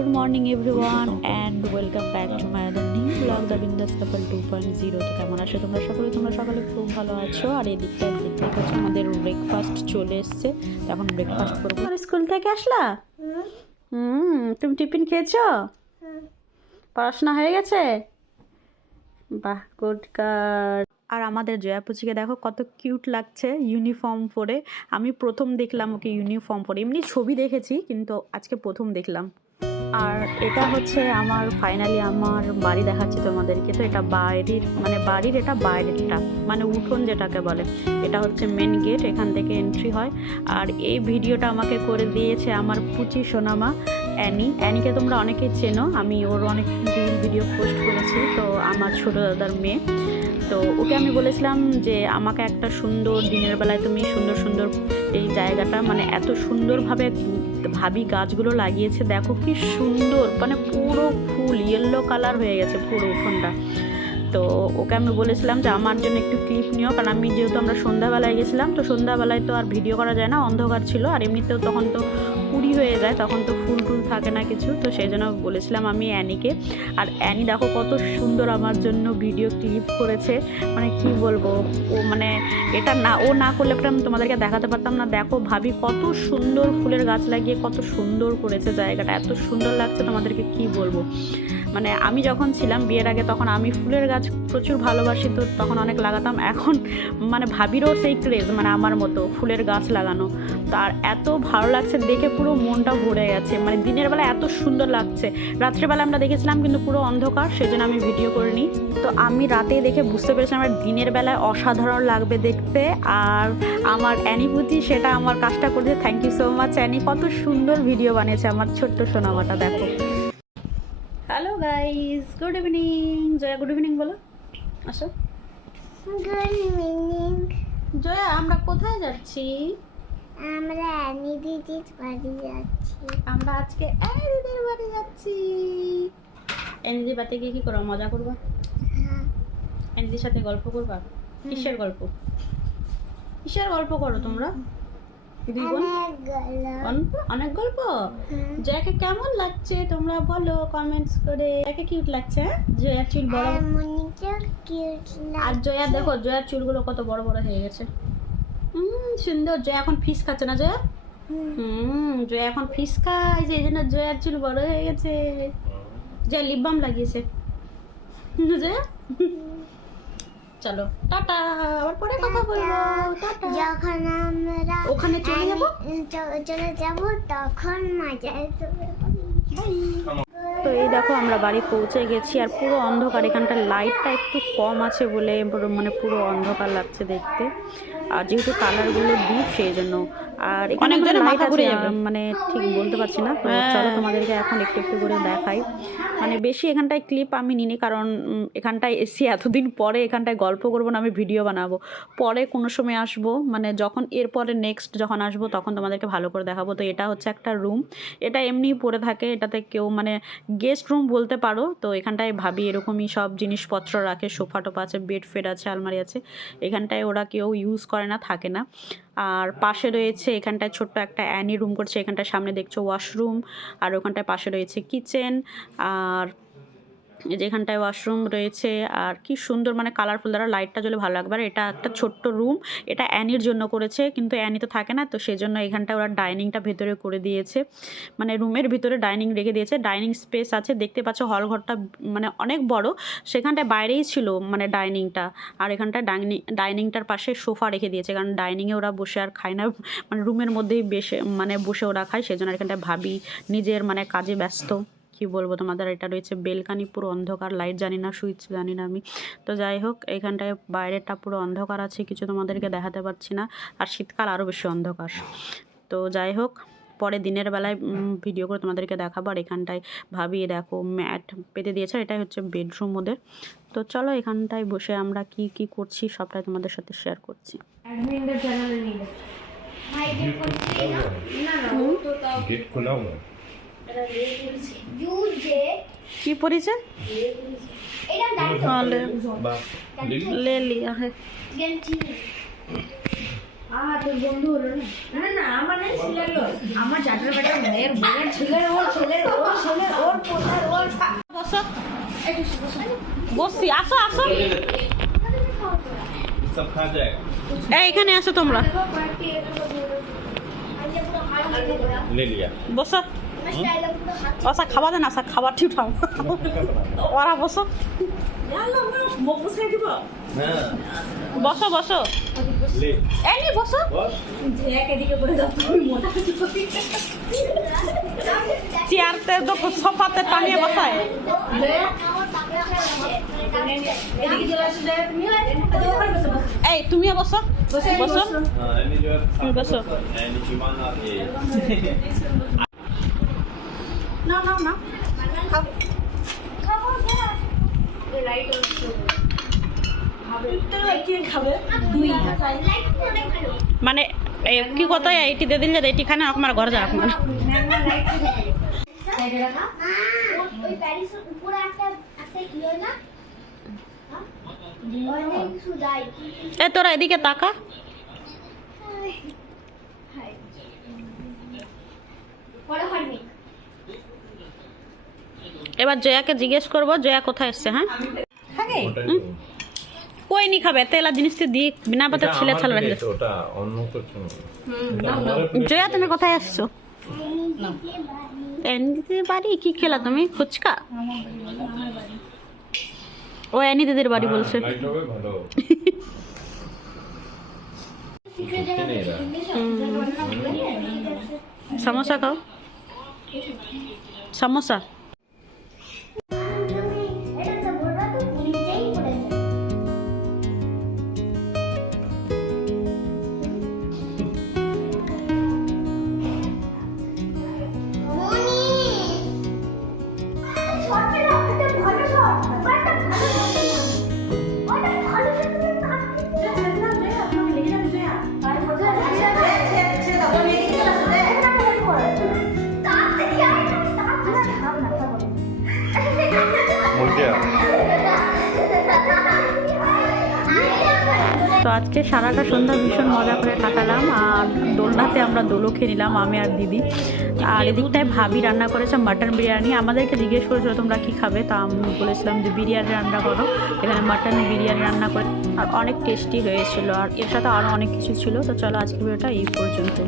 Good morning everyone and welcome back to my other new vlog The Bindas Couple 2.0। তো কেমন আছো তোমরা সকালে খুব ভালো আছো। আর এদিকটা দেখতে পাচ্ছ আমাদের ব্রেকফাস্ট চলে এসছে, এখন ব্রেকফাস্ট করবো। স্কুল থেকে আসলা? তুমি টিফিন খেয়েছো? পড়াশোনা হয়ে গেছে? বাহ, গুড গার্ল। আর আমাদের জয়াপুচিকে দেখো কত কিউট লাগছে ইউনিফর্ম পরে। আমি প্রথম দেখলাম ওকে ইউনিফর্ম পরে, এমনি ছবি দেখেছি কিন্তু আজকে প্রথম দেখলাম। আর এটা হচ্ছে আমার ফাইনালি আমার বাড়ি দেখাচ্ছি তোমাদেরকে। তো এটা বাড়ির এটা বাইরেরটা, মানে উঠোন যেটাকে বলে। এটা হচ্ছে মেন গেট, এখান থেকে এন্ট্রি হয়। আর এই ভিডিওটা আমাকে করে দিয়েছে আমার পুচি সোনামা অ্যানিকে তোমরা অনেকেই চেনো, আমি ওর অনেক ভিডিও পোস্ট করেছি। তো আমার ছোটো দাদার মেয়ে, তো ওকে আমি বলেছিলাম যে আমাকে একটা সুন্দর দিনের বেলায় তুমি সুন্দর এই জায়গাটা, মানে এত সুন্দরভাবে ভাবি গাছগুলো লাগিয়েছে, দেখো কি সুন্দর, মানে পুরো ফুল ইয়েলো কালার হয়ে গেছে পুরো উঠোনটা। তো ওকে আমি বলেছিলাম যে আমার জন্য একটু ক্লিপ নিও, কারণ আমি যেহেতু আমরা সন্ধ্যাবেলায় গেছিলাম, তো সন্ধ্যাবেলায় তো আর ভিডিও করা যায় না, অন্ধকার ছিল। আর এমনিতেও তখন তো কুড়ি হয়ে যায়, তখন তো ফুল টুল থাকে না কিছু। তো সেই জন্য বলেছিলাম আমি অ্যানিকে। আর অ্যানি দেখো কত সুন্দর আমার জন্য ভিডিও ক্লিপ করেছে, মানে কি বলবো, ও মানে এটা ও না করলে আমি তোমাদেরকে দেখাতে পারতাম না। দেখো ভাবি কত সুন্দর ফুলের গাছ লাগিয়ে কত সুন্দর করেছে জায়গাটা, এত সুন্দর লাগছে তোমাদেরকে কি বলবো। মানে আমি যখন ছিলাম বিয়ের আগে, তখন আমি ফুলের গাছ প্রচুর ভালোবাসি, তো তখন অনেক লাগাতাম। এখন মানে ভাবিরও সেই ক্রেজ, মানে আমার মতো ফুলের গাছ লাগানো। তার এত ভালো লাগছে দেখে, পুরো মনটা ভরে গেছে। মানে দিনের বেলা এত সুন্দর লাগছে, রাত্রেবেলা আমরা দেখেছিলাম কিন্তু পুরো অন্ধকার, সেজন্য আমি ভিডিও করিনি। তো আমি রাতে দেখে বুঝতে পেরেছিলাম আর দিনের বেলায় অসাধারণ লাগবে দেখতে। আর আমার অ্যানিপুতি সেটা আমার কাজটা করেছে। Thank you so much Annie, কত সুন্দর ভিডিও বানিয়েছে আমার ছোট্ট সোনামাটা, দেখো। Hello guys, good evening. Jaya good evening বলো, আসো। Good evening. জয়া আমরা কোথায় যাচ্ছি? আমরা অ্যানি দিদির বাড়ি যাচ্ছি। আমরা আজকে অ্যানি দিদির বাড়ি যাচ্ছি। অ্যানি দিদির বাড়িতে গিয়ে কি করবো, মজা করবা? হ্যাঁ। অ্যানি দিদির সাথে গল্প করবা? কিসের গল্প করো তোমরা দুই বোন? অনেক গল্প। জয়াকে কেমন লাগছে তোমরা বলো কমেন্টস করে। জয়াকে কিউট লাগছে? জয়ার চুল বড়, আর জয়া দেখো জয়ার চুলগুলো কত বড় বড় হয়ে গেছে। সুন্দর। জয়া এখন ফিশ খাচ্ছে না জয়া? জয়া এখন ফিশ খায়, যে এই জন্য জয়ার চুল বড় হয়ে গেছে। জয়া লিপ বাম লাগিয়েছে জয়া। চলো টাটা, আবার পরে কথা বলবো। টাটা। যখন আমরা ওখানে চলে যাব তখন মজা আসবে। তো এই দেখো আমরা বাড়ি পৌঁছে গেছি, আর পুরো অন্ধকার। এখানটা লাইটটা একটু কম আছে বলে মানে পুরো অন্ধকার লাগছে দেখতে। আর যেহেতু কালারগুলো ডিপ সেই জন্য। আর এখানে লাইট আছে, মানে ঠিক বলতে পারছি না। তো চলো তোমাদেরকে এখন একটু একটু করে দেখাই। মানে বেশি এখানটায় ক্লিপ আমি নিনি, কারণ এখানটায় এসে এতদিন পরে এখানটায় গল্প করবো না, আমি ভিডিও বানাবো। পরে কোনো সময় আসবো, মানে যখন এরপরে নেক্সট যখন আসবো তখন তোমাদেরকে ভালো করে দেখাবো। তো এটা হচ্ছে একটা রুম, এটা এমনিই পড়ে থাকে, এটাতে কেউ মানে গেস্ট রুম বলতে পারো। তো এখানটায় ভাবি এরকমই সব জিনিসপত্র রাখে, সোফা টোফা আছে, বেড ফেড আছে, আলমারি আছে। এখানটায় ওরা কেউ ইউজ করে না, থাকে না। আর পাশে রয়েছে এখানটায় ছোট্ট একটা অ্যানি রুম করছে, এখানটায় সামনে দেখছো ওয়াশরুম। আর ওখানটায় পাশে রয়েছে কিচেন, আর যেখানটায় ওয়াশরুম রয়েছে। আর কি সুন্দর, মানে কালারফুল, দ্বারা লাইটটা জ্বলে ভালো লাগবে। আর এটা একটা ছোট্ট রুম, এটা অ্যানির জন্য করেছে, কিন্তু অ্যানি তো থাকে না, তো সেজন্য এখানটায় ওরা ডাইনিংটা ভেতরে করে দিয়েছে, মানে রুমের ভিতরে ডাইনিং রেখে দিয়েছে। ডাইনিং স্পেস আছে, দেখতে পাচ্ছ হল ঘরটা মানে অনেক বড়। সেখানটায় বাইরেই ছিল মানে ডাইনিংটা। আর এখানটায় ডাইনিংটার পাশে সোফা রেখে দিয়েছে, কারণ ডাইনিংয়ে ওরা বসে আর খায় না, মানে রুমের মধ্যেই বসে ওরা খায়। সেজন্য এখানটায় ভাবি নিজের মানে কাজে ব্যস্ত। কি বলবো তোমাদের, এটা রয়েছে বেলকানি, পুরো অন্ধকার, লাইট জানি না, সুইচ জানি না আমি। তো যাই হোক, এখানটায় বাইরেটা পুরো অন্ধকার আছে, কিছু তোমাদেরকে দেখাতে পারছি না। আর শীতকাল আরও বেশি অন্ধকার। তো যাই হোক, পরে দিনের বেলায় ভিডিও করে তোমাদেরকে দেখাবো। আর এখানটায় ভাবি দেখো ম্যাট পেতে দিয়েছে, এটাই হচ্ছে বেডরুম ওদের। তো চলো এখানটায় বসে আমরা কি কি করছি সবটাই তোমাদের সাথে শেয়ার করছি। কি পড়েছে? ले लिया है। তোর বন্ধু হলো না? না আমার নাই ছিল, আমার চাচার বেটা মেয়ের বোনের ছেলে, ওর ছেলে বসছি, আসো আসো। सब खा जाएगा এই এখানে আসো তোমরা, ले लिया বসো। আচ্ছা খাবা দেন, আচ্ছা খাবারটি উঠাও, ওরা বসো हाँ বসো বসো, ले এই বসো। बस চেয়ারতে তো সোফাতে টানিয়ে বসায়। এই তুমিও বসো বসো हाँ यानी जो है बस। यानी जुबान आ गई না না না মানে কি কথা এইটি দিয়ে দিলে এইটি খানে আমার ঘর যা আপনার ওই প্যারিসের উপরে একটা ইয়ে না অনেক সুদাই এ তোরা এদিকে তাকা। বড় হারমি এবার জয়াকে জিজ্ঞেস করবো জয়া কোথায় এসছে। হ্যাঁ কই নি খাবে তেলা জিনিস দিয়ে বিনা পাতে ছিলে ছাল রাখলে। ওটা অন্য কিছু জয়া তুমি কোথায় আসছো? এনিদিদের বাড়ি? কি খেলা তুমি? ফুচকা? ও এনি দিদির বাড়ি বলছে। লাইট হবে ভালো সমোসা খাও, সমোসা। এটা তো বড় তো পুলিশেই পড়েছে মনি শর্টে রাখতে ভালো শট ওটা ভালো শট ওটা ভালো শট তো আজকে সারাটা সন্ধ্যা ভীষণ মজা করে কাটালাম, আর দোলনাতে আমরা দোলও খেয়ে নিলাম আমি আর দিদি। আর এদিকটায় ভাবি রান্না করেছে মাটন বিরিয়ানি। আমাদেরকে জিজ্ঞেস করেছিল তোমরা কি খাবে, তা আমি বলেছিলাম যে বিরিয়ানি রান্না করো। এখানে মাটন বিরিয়ানি রান্না করে আর অনেক টেস্টি হয়েছিল, আর এর সাথে আরও অনেক কিছু ছিল। তো চলো আজকে ভিডিওটা এই পর্যন্ত।